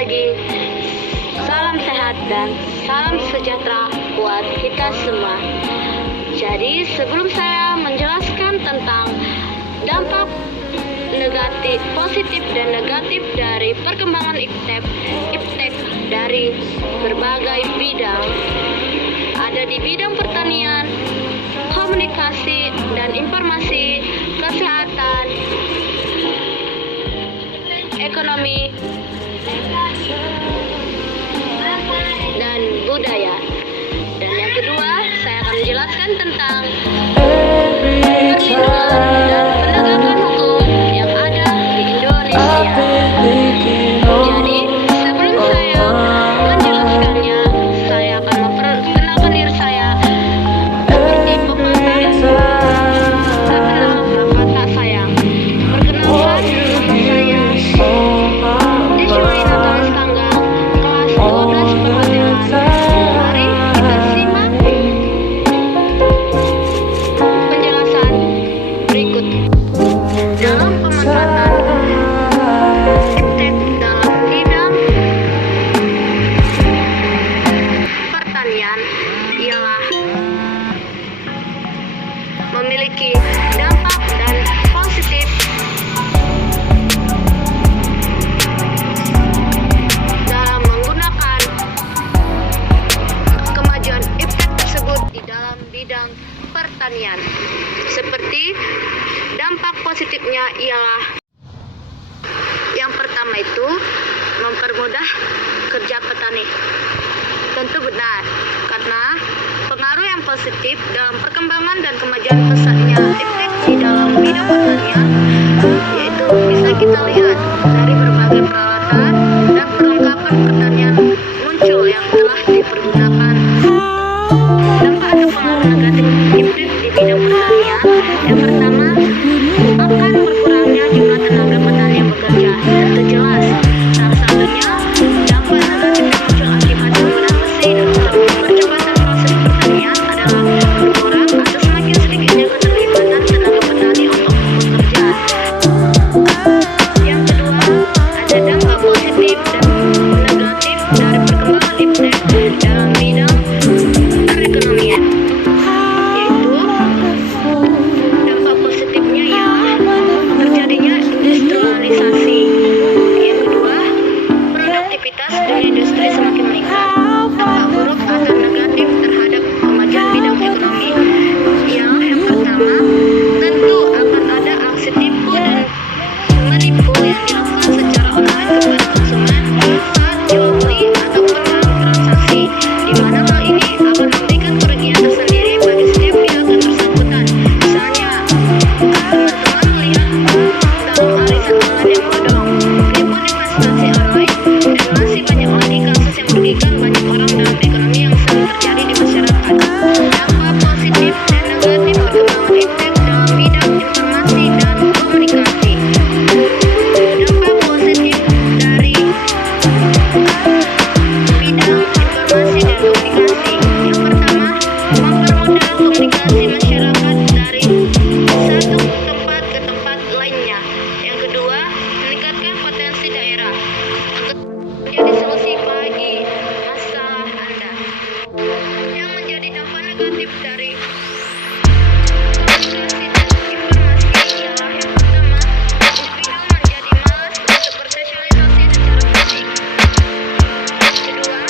pagi, salam sehat dan salam sejahtera buat kita semua. Jadi sebelum saya menjelaskan tentang dampak negatif, positif dan negatif dari perkembangan iptek dari berbagai bidang, ada di bidang pertanian, komunikasi dan informasi, kesehatan, ekonomi, dan budaya. Dan yang kedua, saya akan menjelaskan tentang perlindungan dan penegakan hukum yang ada di Indonesia. Jadi, sebelum saya menjelaskannya, saya akan memperkenalkan diri saya seperti pemakai kata saya. Perkenalkan, saya Deswari Natalis Tanggang, kelas 12 perhotelan. Mari kita simak penjelasan berikut. Dalam pemanfaatan iptek dalam bidang pertanian ialah memiliki dampak dan positif dalam menggunakan kemajuan iptek tersebut di dalam bidang pertanian. Seperti dampak positifnya ialah yang pertama itu mempermudah kerja petani. Tentu benar, karena pengaruh yang positif dalam perkembangan dan kemajuan pesatnya iptek di dalam bidang pertanian yaitu bisa kita lihat dari berbagai peralatan dan perlengkapan pertanian muncul yang telah dipergunakan. Dampak atau pengaruh negatif iptek di bidang pertanian, yang pertama akan berkurangnya jumlah tenaga petani yang bekerja. Tentu jelas, salah satunya dampak negatif yang muncul akibat penggunaan mesin untuk percepatan proses pertanian adalah berkurang atau semakin sedikitnya keterlibatan tenaga petani untuk bekerja. Yang kedua, ada dampak positif dan negatif dari perkembangan iptek dalam bidang perekonomian, yaitu dampak positifnya ialah terjadinya industrialisasi. Yang kedua, produktivitas dunia industri semakin meningkat. Dampak buruk atau negatif terhadap kemajuan bidang ekonomi ialah yang pertama, tentu akan ada aksi tipu dan menipu yang dilakukan secara online kepada konsumen saat jual beli ataupun dalam transaksi, di mana hal ini akan memberikan kerugian tersendiri bagi setiap pihak yang bersangkutan. Misalnya, teman-teman melihat dalam arisan online yang bodong, penipuan investasi online, dan masih banyak lagi kasus yang merugikan banyak orang dalam ekonomi yang sering terjadi di masyarakat. Dampak positif dan negatif perkembangan iptek dalam bidang informasi dan komunikasi. Dampak positif dari bidang informasi dan komunikasi. Yang pertama, mempermudah komunikasi masyarakat dari satu tempat ke tempat lainnya. Yang kedua, meningkatkan potensi daerah untuk menjadi solusi bagi masalah Anda. Yang menjadi dampak negatif dari komunikasi dan informasi ialah yang pertama, individu menjadi malas untuk bersosialisasi secara fisik. Kedua,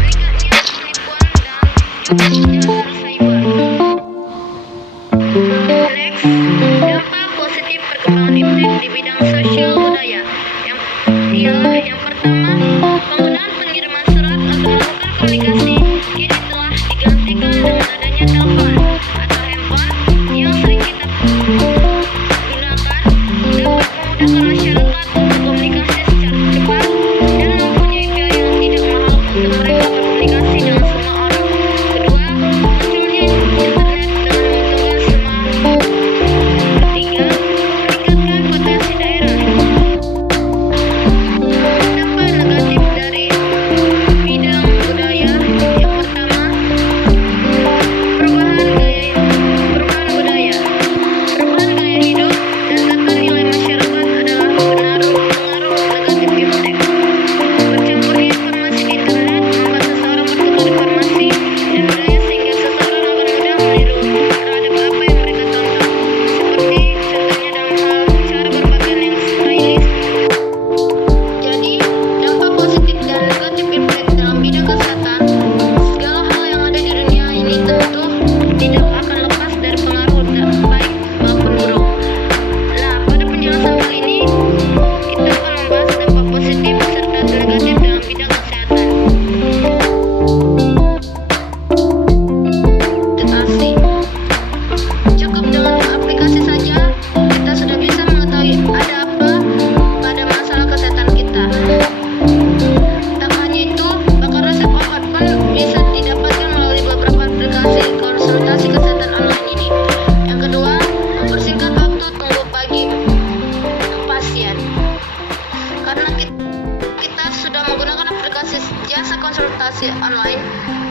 meningkatnya penipuan dan kejahatan cyber. Next, dampak positif perkembangan iptek di bidang sosial budaya ialah yang pertama, penggunaan pengiriman surat atau melakukan komunikasi kini telah digantikan dengan adanya telepon atau handphone yang sering kita gunakan dapat memudahkan masyarakat untuk komunikasi secara cepat dan mempunyai biaya yang tidak mahal untuk mereka berkomunikasi dengan semua orang. Kedua, munculnya internet dengan menguntungkan semua. Ketiga, meningkatkan potensi daerah. Dampak negatif dari bidang budaya yang pertama, perubahan budaya. Perubahan gaya hidup dan tata nilai masyarakat adalah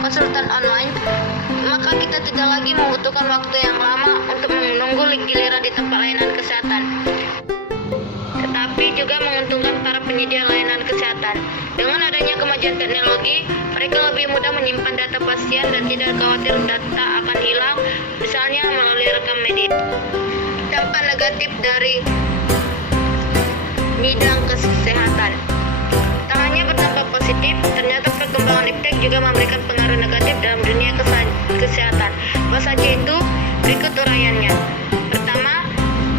konsultan online, maka kita tidak lagi membutuhkan waktu yang lama untuk menunggu giliran di tempat layanan kesehatan. Tetapi juga menguntungkan para penyedia layanan kesehatan. Dengan adanya kemajuan teknologi, mereka lebih mudah menyimpan data pasien dan tidak khawatir data akan hilang, misalnya melalui rekam medis. Dampak negatif dari bidang kesehatan. Tak hanya berdampak positif, ternyata perkembangan iptek juga memberikan pengaruh negatif dalam dunia kesehatan. Apa saja itu? Berikut uraiannya. Pertama,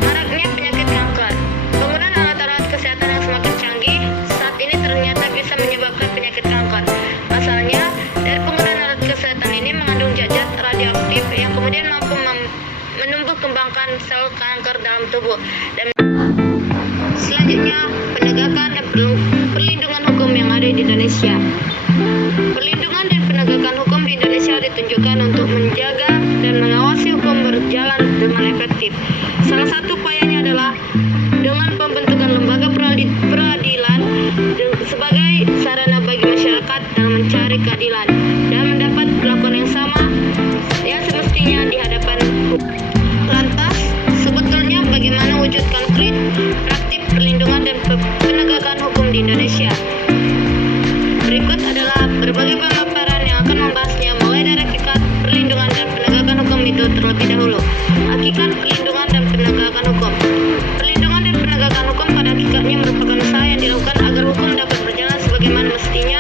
maraknya penyakit kanker. Penggunaan alat-alat kesehatan yang semakin canggih saat ini ternyata bisa menyebabkan penyakit kanker. Pasalnya, dari penggunaan alat kesehatan ini mengandung zat radioaktif yang kemudian mampu menumbuh kembangkan sel kanker dalam tubuh. Dan selanjutnya, penegakan dan perlindungan hukum yang ada di Indonesia. Perlindungan dan penegakan hukum di Indonesia ditunjukkan untuk menjaga dan mengawasi hukum berjalan dengan efektif. Salah satu upayanya adalah dengan pembentukan lembaga peradilan sebagai sarana bagi masyarakat dalam mencari keadilan dan mendapat perlakuan yang sama yang semestinya di hadapan hukum. Lantas, sebetulnya bagaimana wujud konkret praktik perlindungan dan penegakan hukum di Indonesia? Berikut adalah berbagai pemaparan yang akan membahasnya, mulai dari hakikat perlindungan dan penegakan hukum itu terlebih dahulu. Hakikat perlindungan dan penegakan hukum. Perlindungan dan penegakan hukum pada hakikatnya merupakan usaha yang dilakukan agar hukum dapat berjalan sebagaimana mestinya